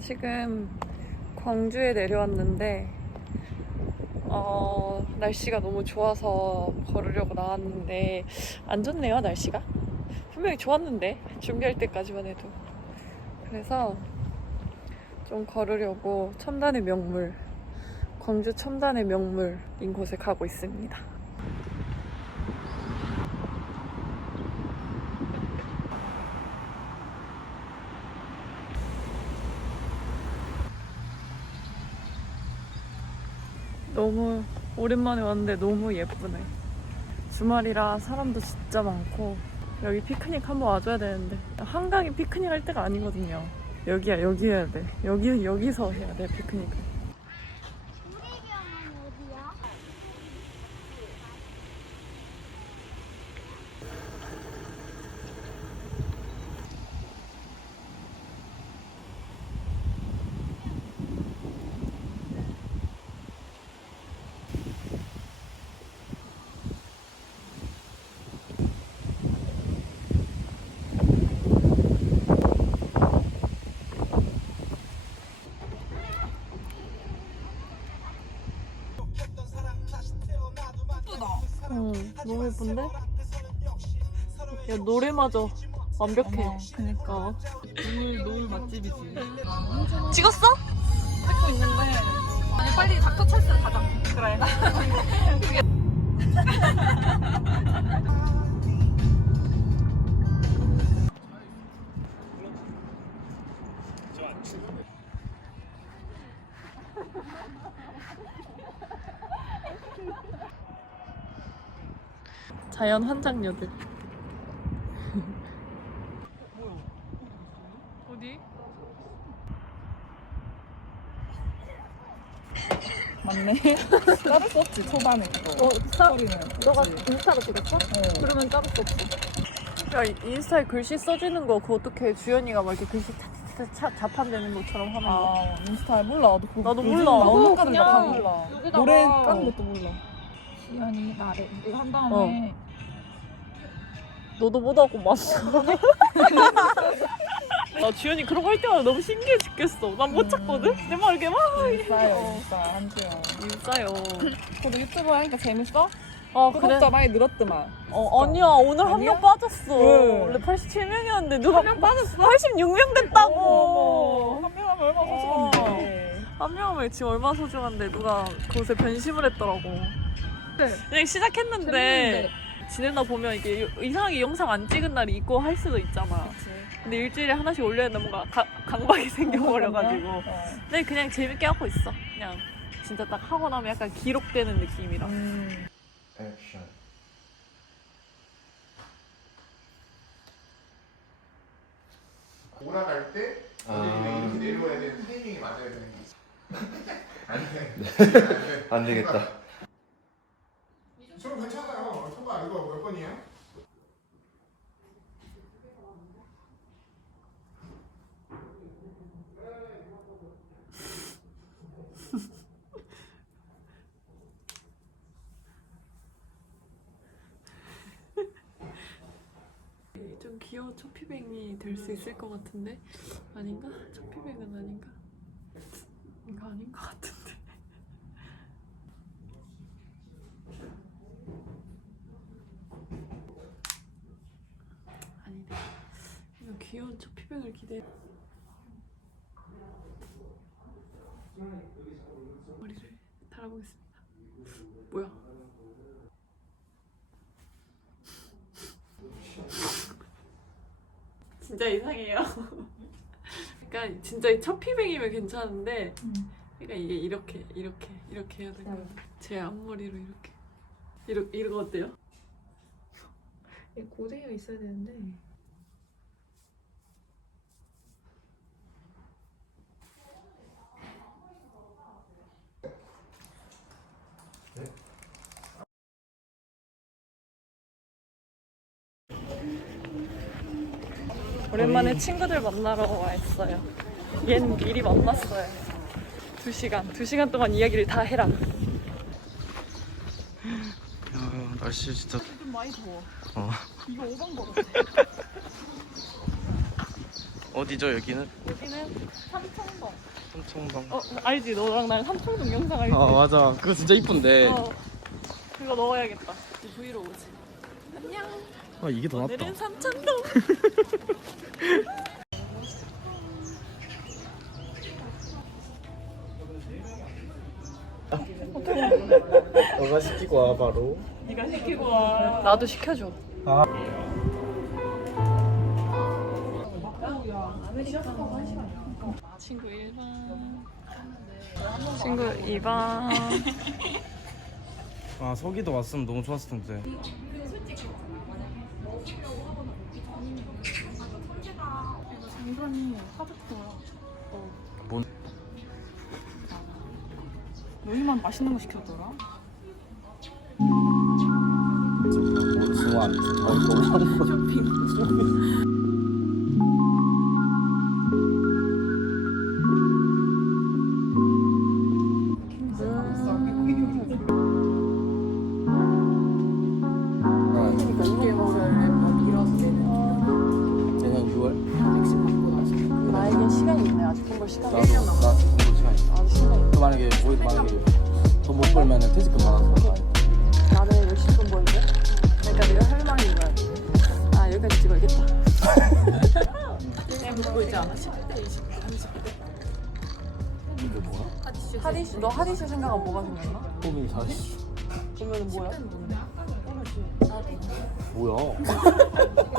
지금 광주에 내려왔는데 어, 날씨가 너무 좋아서 걸으려고 나왔는데 안 좋네요 날씨가. 분명히 좋았는데 준비할 때까지만 해도. 그래서 좀 걸으려고 첨단의 명물 광주 첨단의 명물인 곳에 가고 있습니다 너무 오랜만에 왔는데 너무 예쁘네. 주말이라 사람도 진짜 많고 여기 피크닉 한번 와줘야 되는데 한강이 피크닉 할 때가 아니거든요. 여기야 여기 해야 돼. 여기 여기서 해야 돼 피크닉을. 응, 너무 예쁜데? 야 노래마저 완벽해. 그니까 노을 노을 맛집이지. 찍었어? 찍고 있는데 아니 빨리 닥터 찰스 가자. 그래. 자연 환장녀들. 어디? 맞네. 따로 썼지 초반에 그거. 어, 스토리는. 너가 그치? 인스타로 찍었어? 어. 그러면 따로 썼지. 야 이- 인스타에 글씨 써주는 거 그거 어떻게 주연이가 막 이렇게 글씨 자판되는 것처럼 하는 거? 아 인스타 몰라. 나도 그거 나도 몰라. 거는 다 그냥 몰라. 여기다가- 노래 까는 것도 몰라. 지연이 나를 이거 한 다음에 너도 못하고 맞어. 나 주연이 그런 거 할 때마다 너무 신기해 죽겠어. 난 못 찾거든? 내 말 이렇게 막 인싸요 인싸 한주영. 인싸요. 그래도 유튜브 하니까 재밌어? 어, 그래. 구독자 많이 늘었더만. 어, 아니야. 오늘 한 아니야? 명 빠졌어. 왜? 원래 87명이었는데 누가 명 빠졌어? 86명 됐다고. 한 명 하면 얼마나 어. 소중한데. 한 명을 지금 얼마나 소중한데 누가 그곳에 변심을 했더라고. 그냥 시작했는데 재밌는데. 지내다 보면 이게 이상하게 영상 안 찍은 날이 있고 할 수도 있잖아. 근데 일주일에 하나씩 올려야 되는 뭔가 가- 강박이 생겨버려가지고. 어. 근데 그냥 재밌게 하고 있어. 그냥 진짜 딱 하고 나면 약간 기록되는 느낌이라. 음. 액션. 올라갈 때 아. 이렇게 내려와야 되는 타이밍이 맞아야 되는 게 있어. 안 돼. 안 되겠다. 저 괜찮아요. 초바 이거 몇 번이야? 좀 귀여운 초피뱅이 될 수 있을 것 같은데? 아닌가? 초피뱅은 아닌가? 이거 아닌 것 같은데. 아니네. 이거 귀여운 초피뱅을 기대. 머리를 달아보겠습니다. 뭐야 진짜 이상해요. 그러니까 진짜 첫 피뱅이면 괜찮은데, 그러니까 이게 이렇게 이렇게 이렇게 해야 되고 제 앞머리로 이렇게 이러 이거 어때요? 고데기가 있어야 되는데 오랜만에 친구들 만나러 와 있어요. 얜 미리 만났어요. 두 시간 두 시간 동안 이야기를 다 해라. 야, 날씨 진짜. 좀 많이 더워. 어. 이거 5번 걸었어. 어디죠 여기는? 여기는 삼청동. 삼청동. 어 알지? 너랑 나랑 삼청동 영상 알지? 아 맞아. 그거 진짜 이쁜데. 어. 그거 넣어야겠다. 이 브이로그지. 안녕. 아 이게 더 낫다. 오늘은 삼청동. 너가 시키고 와 바로. 네가 시키고 와. 나도 시켜줘. 아. 친구 1번. 친구 2번. 아 서기도 왔으면 너무 좋았을 텐데. 장관이 사줬어요. 뭔? 여기만 맛있는 거 시켰더라. 수완. 내년 공부 시간이 나도 나 공부 시간 있어. 시간이 있네. 또 만약에 거기서 만약에 돈 못 벌면 퇴직금 받아서 나는 열심히 돈 벌게. 그러니까 내가 할 말이 이거야. 아 여기까지 찍어야겠다. 내가 묻고 있지 않아? 10대, 20대, 30대. 이게 뭐야? 하디슈 너 하디슈 생각하면 뭐가 생각나? 호민 40. 그러면 뭐야? 뭐야?